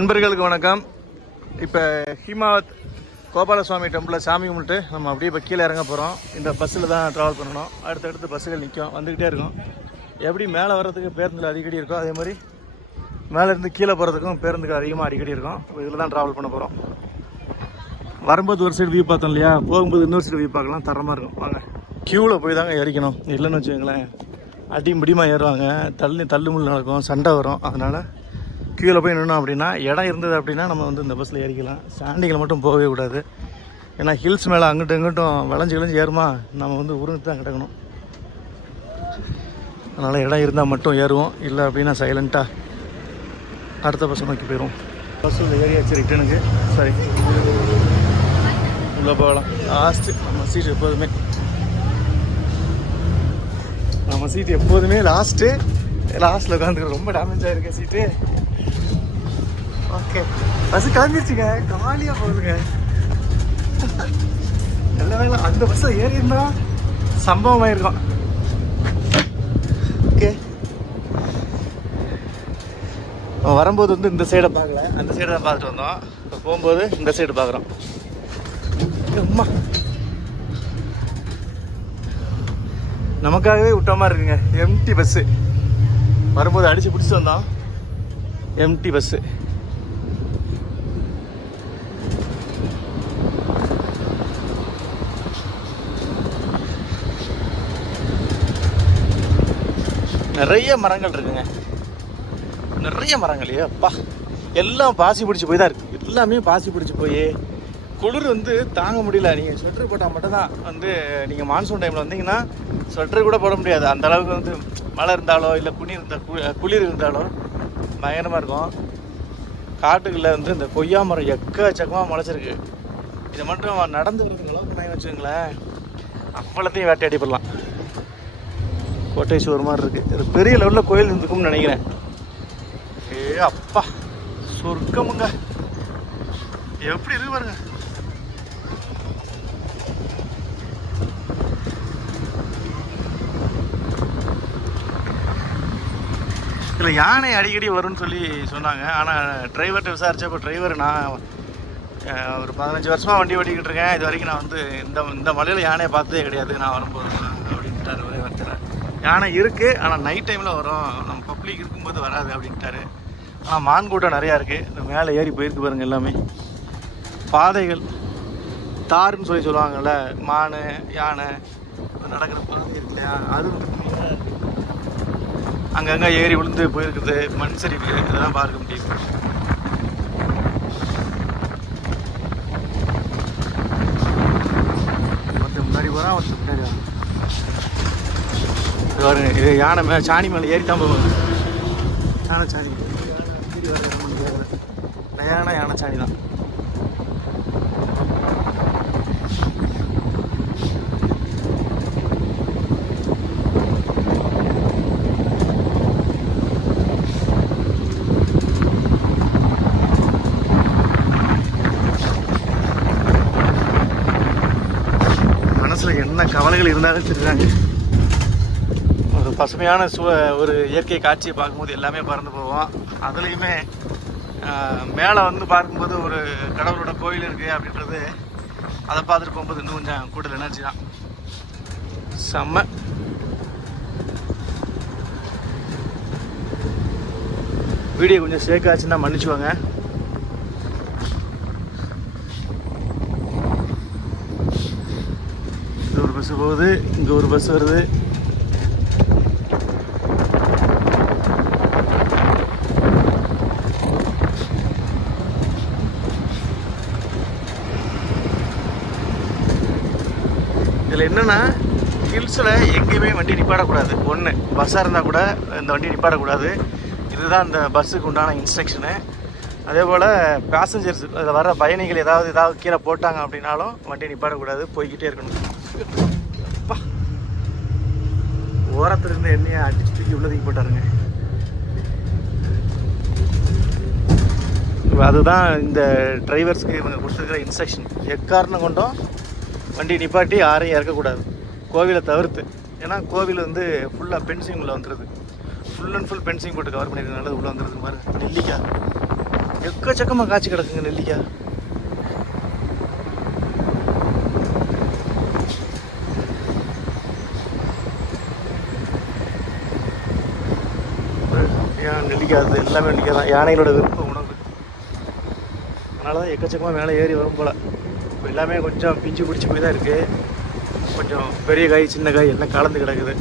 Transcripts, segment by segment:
நண்பர்களுக்கு வணக்கம். இப்போ ஹிமாவத் கோபாலசுவாமி டெம்பிளில் சாமி கும்பிட்டு நம்ம அப்படியே இப்போ கீழே இறங்க போகிறோம் இந்த பஸ்ஸில் தான் ட்ராவல் பண்ணணும். அடுத்தடுத்து பஸ்ஸுகள் நிற்கும் வந்துக்கிட்டே இருக்கும். எப்படி மேலே வர்றதுக்கு பேருந்தில் அடிக்கடி இருக்கோ அதே மாதிரி மேலேருந்து கீழே போகிறதுக்கும் பேருந்துக்கு அதிகமாக அடிக்கடி இருக்கும். இதில் தான் ட்ராவல் பண்ண போகிறோம் வரும்போது ஒரு சைடு வியூ பார்த்தோம் இல்லையா? போகும்போது இன்னொரு சைடு வியூ பார்க்கலாம். தரமாக இருக்கும். வாங்க. க்யூவில் போய் தாங்க இறக்கணும் இல்லைன்னு வச்சுக்கோங்களேன். அடி முடியுமா ஏறுவாங்க. தள்ளி தள்ளுமுள் நடக்கும். சண்டை வரும். அதனால் கீழே போய் நின்னோம் அப்படின்னா இடம் இருந்தது அப்படின்னா நம்ம வந்து இந்த பஸ்ஸில் ஏறிக்கலாம். ஸ்டாண்டிங்கில் மட்டும் போகவே கூடாது. ஏன்னா ஹில்ஸ் மேலே அங்கிட்டும் இங்கிட்டும் விளைஞ்சு விளைஞ்சு ஏறுமா நம்ம வந்து உருந்து தான் கிடக்கணும். அதனால் இடம் இருந்தால் மட்டும் ஏறுவோம். இல்லை அப்படின்னா சைலண்ட்டாக அடுத்த பஸ்ஸை நோக்கி போயிடுவோம். பஸ்ஸில் ஏறியாச்சு ரிட்டனுக்கு சரி உள்ளே போகலாம். லாஸ்ட்டு நம்ம சீட் எப்போதுமே. நம்ம சீட் எப்போதுமே லாஸ்ட்டு லாஸ்ட்டில் உட்காந்துருக்கு ரொம்ப டேமேஜ் ஆகிருக்கேன் சீட்டு ஓகே பஸ் கிளம்பிடுச்சுங்க காலியாக போகுதுங்க. நல்ல வேலை அந்த பஸ்ஸில் ஏறி இருந்தால் சம்பவம் ஆயிருக்கும் ஓகே வரும்போது வந்து இந்த சைடை பார்க்கல. அந்த சைடை தான் பார்த்துட்டு வந்தோம். இப்போ போகும்போது இந்த சைடு பார்க்குறோம். அம்மா. நமக்காகவே விட்ட மாதிரி இருக்குங்க. எம்டி பஸ்ஸு வரும்போது அடித்து பிடிச்சி வந்தோம். எம்டி பஸ்ஸு நிறைய மரங்கள் இருக்குங்க. நிறைய மரங்கள் அப்பா எல்லாம் பாசி பிடிச்சி போய் தான் இருக்கு. எல்லாமே பாசி பிடிச்சி போய் குளிர் வந்து தாங்க முடியல. நீங்கள் ஸ்வெட்டர் போட்டால் மட்டும்தான் வந்து நீங்கள் மான்சூன் டைமில் வந்தீங்கன்னா ஸ்வெட்டர் கூட போட முடியாது. அந்த அளவுக்கு வந்து மழை இருந்தாலோ இல்லை குனி இருந்தால் கு- குளிர் இருந்தாலோ பயங்கரமாக இருக்கும். காட்டுக்குள்ளே வந்து இந்த கொய்யா மரம் எக்கச்சக்கமாக முளைச்சிருக்கு. இதை மட்டும் நடந்து வரதுக்கு அளவுக்கு நான் வச்சுங்களேன் அவ்வளோத்தையும் வேட்டையாடி போடலாம். கோட்டை சுவர் மாதிரி இருக்கு இது பெரிய லெவலில் கோயில் இருக்கும்னு நினைக்கிறேன். ஏ அப்பா சொர்க்கமுங்க. எப்படி இருக்கு பாருங்க. இதில் யானை அடிக்கடி வரும்னு சொல்லி சொன்னாங்க. ஆனால் டிரைவர்கிட்ட விசாரித்தப்போ டிரைவர் நான் ஒரு பதினஞ்சு வருஷமாக வண்டி ஓட்டிக்கிட்டு இருக்கேன். இது வரைக்கும் நான் வந்து இந்த இந்த மலையில் யானையை பார்த்ததே கிடையாது. நான் வரும்போது. யானை இருக்குது ஆனால் நைட் டைமில் வரும். நம்ம பப்ளிக் இருக்கும்போது வராது அப்படின்ட்டாரு. ஆனால் மான் கூட்டம் நிறையா இருக்குது இந்த மேலே ஏறி போயிருக்கு பாருங்க எல்லாமே. பாதைகள். தாருன்னு சொல்லி சொல்லுவாங்கல்ல மான் யானை நடக்கிற பாதை இருக்கு இல்லையா? அது அங்கங்கே ஏறி விழுந்து போயிருக்குது. மண் சரிவு. இதெல்லாம் பார்க்க முடியும் முன்னாடி போகிறான் ஒருத்தர் பின்னாடி வரான். பாருங்க இது யானை மேலே சாணி மேலே ஏறி தான் போகும் யானை சாணி. யானை யானை சாணி தான். என்ன கவலைகள் இருந்தாலும் தெரியுறாங்க ஒரு பசுமையான சு ஒரு இயற்கை காட்சியை பார்க்கும்போது எல்லாமே பறந்து போவோம். அதுலேயுமே மேலே வந்து பார்க்கும்போது ஒரு கடவுளோட கோயில் இருக்குது அப்படின்றது அதை பார்த்துட்டு போகும்போது இன்னும் கொஞ்சம் கூடுதல் எனர்ஜி தான். செம்ம. வீடியோ கொஞ்சம் ஷேக் ஆச்சுன்னா மன்னிச்சுவாங்க இது ஒரு பஸ்ஸு போகுது இங்கே ஒரு பஸ் வருது. இதில் என்னென்னா ஹில்ஸில் எங்கேயுமே வண்டி நிப்பாடக்கூடாது. ஒன்று பஸ்ஸாக இருந்தால் கூட இந்த வண்டி நிப்பாடக்கூடாது. இதுதான் இந்த பஸ்ஸுக்கு உண்டான இன்ஸ்ட்ரக்ஷனு அதே போல் பேசஞ்சர்ஸ் அதில் வர பயணிகள் ஏதாவது ஏதாவது கீழே போட்டாங்க அப்படின்னாலும் வண்டி நிப்பாடக்கூடாது. போய்கிட்டே இருக்கணும். அப்பா. ஓரத்துல இருந்து எண்ணெயை அடிச்சு தூக்கி உள்ளதுக்கு போட்டாருங்க. அதுதான் இந்த டிரைவர்ஸ்க்கு இவங்க கொடுத்துருக்கிற இன்ஸ்ட்ரக்ஷன் எக்காரணம் கொண்டும் வண்டி நிப்பாட்டி யாரையும் இறக்கக்கூடாது. கோவிலை தவிர்த்து. ஏன்னா கோவில் வந்து ஃபுல்லாக பென்சிங் உள்ளே வந்துடுது ஃபுல் அண்ட் ஃபுல் பென்சிங் போட்டு கவர் பண்ணியிருக்கனால உள்ளே வந்துடுது மாதிரி நெல்லிக்காய் எக்கச்சக்கமாக காய்ச்சி கிடக்குங்க நெல்லிக்காய் ஏன் நெல்லிக்காய் அது எல்லாமே நெல்லிக்காய் தான். யானைகளோட விருப்ப உணவு. அதனால தான் எக்கச்சக்கமாக மேலே ஏறி வரும் போல். இப்போ எல்லாமே கொஞ்சம் பிஞ்சு பிடிச்சி போய் தான் இருக்குது கொஞ்சம் பெரிய காய் சின்ன காய் எல்லாம் கலந்து கிடக்குது.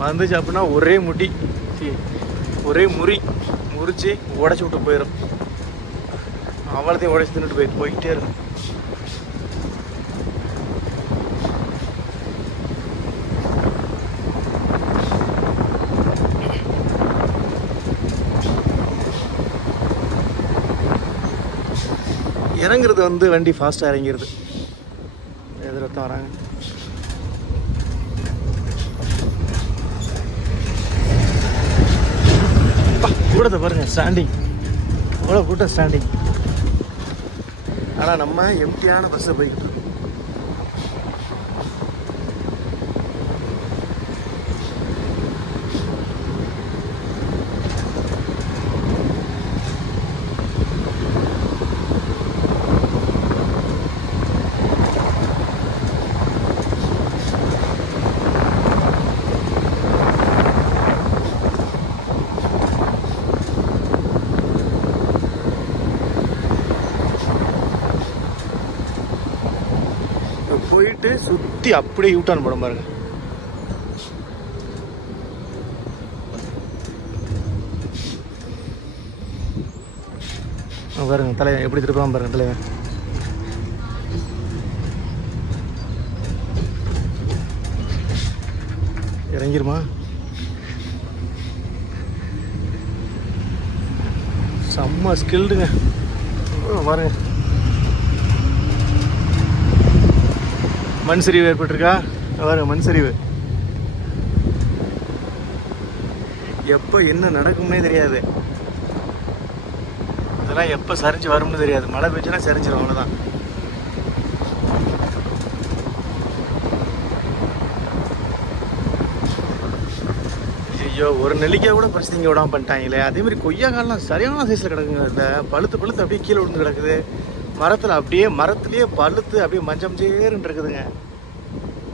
வந்துச்சு அப்படின்னா ஒரே முடி. ஒரே முறி. முறிச்சு உடச்சி விட்டு போயிடும் அவ்வளோத்தையும் உடச்சி தின்னுட்டு போய் போய்கிட்டே இருக்கும். இறங்குறது வந்து வண்டி ஃபாஸ்ட்டாக இறங்கிடுது எதிர்த்தான் வராங்க. கூடத்தை கூட்டத்தை ஸ்டாண்டிங் அவ்வளோ கூட்டம் ஸ்டாண்டிங் ஆனால் நம்ம எம்டியான பஸ்ஸை போய்கிட்டு இருக்கோம் இப்ப போயிட்டு சுற்றி அப்படியே யூட்டர்ன் போட பாருங்க. பாருங்க தலைவன் எப்படி திருப்பலாம் பாருங்க தலைவன். இறங்கிருமா? செம்ம ஸ்கில்டுங்க பாருங்க. மண் சரிவு ஏற்பட்டிருக்கா? இங்க பாருங்க மண் சரிவு எப்போ என்ன நடக்கும்னே தெரியாது. அதெல்லாம் எப்போ சரிஞ்சு வரும்னு தெரியாது. மழை பெஞ்சுனா சரிஞ்சிடும் அவ்வளோதான் ஐயோ ஒரு நெல்லிக்காய் கூட பறிச்சு திங்க விடாம பண்ணிட்டாங்களே. அதே மாதிரி கொய்யாக்காலாம் சரியான சைஸில் கிடக்குங்க. இந்த பழுத்து பழுத்து அப்படியே கீழே விழுந்து கிடக்குது. மரத்தில் அப்படியே மரத்துலேயே பழுத்து அப்படியே மஞ்சம் சேருன்னு இருக்குதுங்க.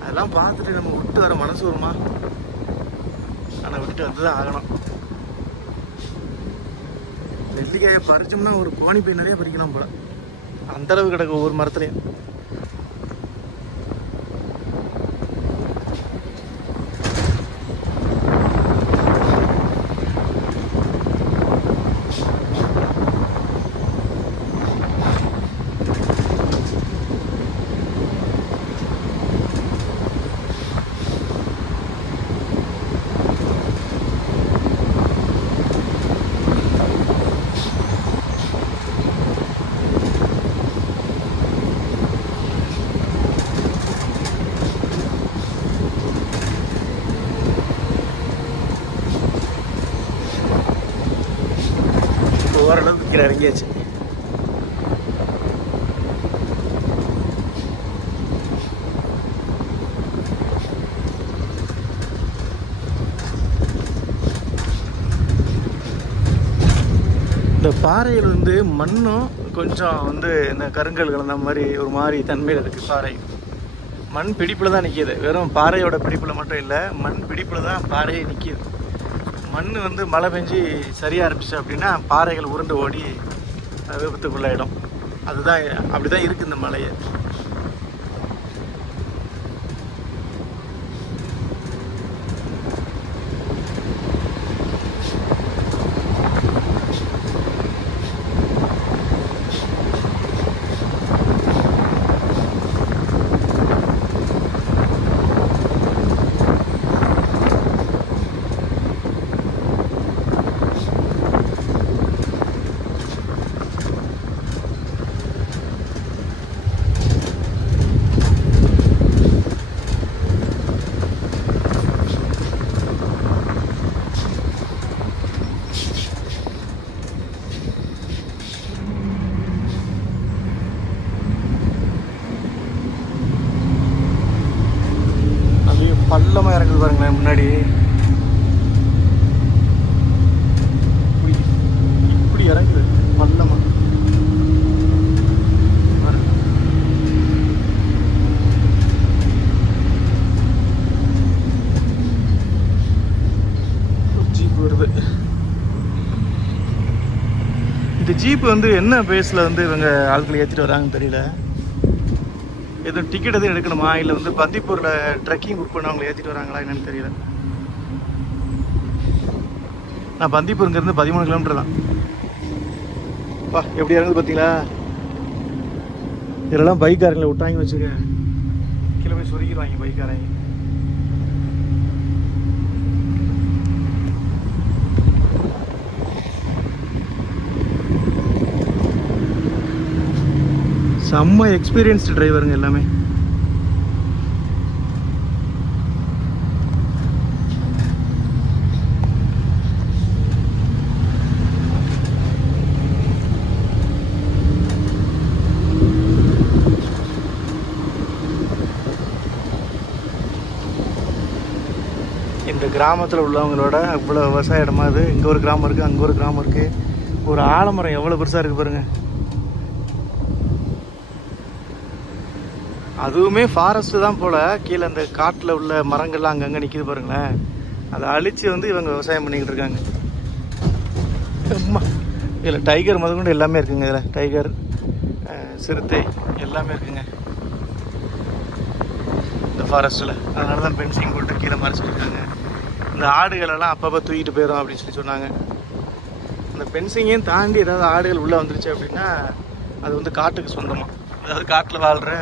அதெல்லாம் பார்த்துட்டு நம்ம விட்டு வர மனசு வருமா? ஆனால் விட்டு வந்து தான் ஆகணும். நெல்லிக்காயை பறிச்சோம்னா ஒரு கோணி போய் நிறைய பறிக்கணும் போல. அந்த அளவு கிடக்கு ஒவ்வொரு மரத்துலையும் இப்போ ஓரளவுக்கு கீழே இறங்கியாச்சு. இந்த பாறையில் வந்து மண்ணும் கொஞ்சம் வந்து இந்த கருங்கல் கலந்த மாதிரி ஒரு மாதிரி தன்மையில் இருக்குது பாறை. மண் பிடிப்பில் தான் நிற்கிது வெறும் பாறையோட பிடிப்பில் மட்டும் இல்லை மண் பிடிப்பில் தான் பாறையே நிற்கிது மண் வந்து மழை பெஞ்சு சரியாக ஆரம்பிச்சு அப்படின்னா பாறைகள் உருண்டு ஓடி விபத்துக்குள்ளாயிடும். அதுதான் அப்படி தான் இருக்குது இந்த மலையை அப்படியே பள்ளமாக இறங்குது பாருங்களேன் முன்னாடி இப்படி இப்படி இறங்குது பள்ளம் இந்த ஜீப் வந்து என்ன பேஸில் வந்து இவங்க ஆட்களை ஏற்றிட்டு வராங்கன்னு தெரியல. எதுவும் டிக்கெட் எதுவும் எடுக்கணுமா? இல்லை வந்து பந்திப்பூரில் ட்ரெக்கிங் புக் பண்ணவங்களை ஏற்றிட்டு வராங்களா என்னன்னு தெரியல. நான் பந்திப்பூர் இங்கேருந்து பதிமூணு கிலோமீட்டர் தான். பா எப்படி இறங்குது பார்த்தீங்களா இதெல்லாம் பைக்காரங்களை விட்டாங்க வச்சுக்க கிலோமீட்டர் போய் பைக்காரங்க செம்ம எக்ஸ்பீரியன்ஸ்டு டிரைவருங்க எல்லாமே. இந்த கிராமத்தில் உள்ளவங்களோட அவ்வளோ விவசாய இடமா இது இங்கே ஒரு கிராமம் இருக்குது அங்கே ஒரு கிராமம் இருக்குது ஒரு ஆலமரம் எவ்வளோ பெருசாக இருக்குது பாருங்கள் அதுவுமே ஃபாரஸ்ட்டு தான் போல். கீழே அந்த காட்டில் உள்ள மரங்கள்லாம் அங்கங்கே நிற்கிது பாருங்களேன். அதை அழித்து வந்து இவங்க விவசாயம் பண்ணிக்கிட்டு இருக்காங்க. இதில் டைகர் முதற்கொண்டு எல்லாமே இருக்குங்க இதில். டைகர் சிறுத்தை எல்லாமே இருக்குங்க. இந்த ஃபாரஸ்ட்டில் அதனால தான் பென்சிங் போட்டு கீழே மறைச்சிருக்காங்க இந்த ஆடுகளெல்லாம் அப்பப்போ தூக்கிட்டு போயிடும் அப்படின்னு சொல்லி சொன்னாங்க. அந்த பென்சிங்கையும் தாண்டி ஏதாவது ஆடுகள் உள்ளே வந்துருச்சு அப்படின்னா அது வந்து காட்டுக்கு சொந்தமாக அதாவது காட்டில் வாழ்கிற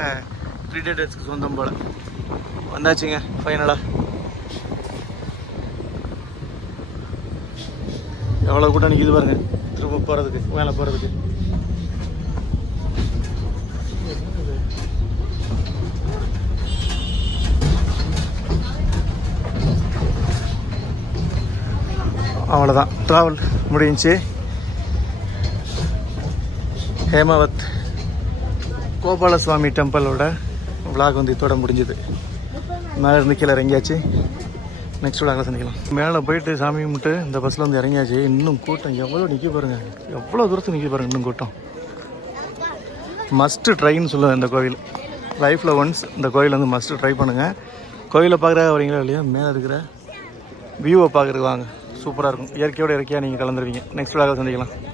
ப்ரீடேட்டர்ஸ்க்கு சொந்தம் போல். வந்தாச்சுங்க ஃபைனலாக எவ்வளோ கூட்டம் நிற்கிது பாருங்க. திரும்ப போகிறதுக்கு மேலே போகிறதுக்கு அவ்வளோதான் ட்ராவல் முடிஞ்சுச்சு. ஹேமாவத் கோபாலசுவாமி டெம்பிளோட விளாக் வந்து இதோட முடிஞ்சுது. மேலே இருந்து கீழே இறங்கியாச்சு. நெக்ஸ்ட் விளாகில் சந்திக்கலாம். மேலே போயிட்டு சாமி கும்பிட்டு இந்த பஸ்ஸில் வந்து இறங்கியாச்சு. இன்னும் கூட்டம் எவ்வளோ நிற்க பாருங்கள் எவ்வளோ தூரத்துக்கு நிற்க பாருங்க இன்னும் கூட்டம். மஸ்ட்டு ட்ரைன்னு சொல்லுவேன் இந்த கோவில். லைஃப்பில் ஒன்ஸ் இந்த கோவில் வந்து மஸ்ட்டு ட்ரை பண்ணுங்கள் கோயிலை பார்க்குற வரீங்களா இல்லையா? மேலே இருக்கிற வியூவை பார்க்குறதுக்கு வாங்க. சூப்பராக இருக்கும். இயற்கையோட இயற்கையாக நீங்கள் கலந்துருவீங்க. நெக்ஸ்ட் விளாகில் சந்திக்கலாம்.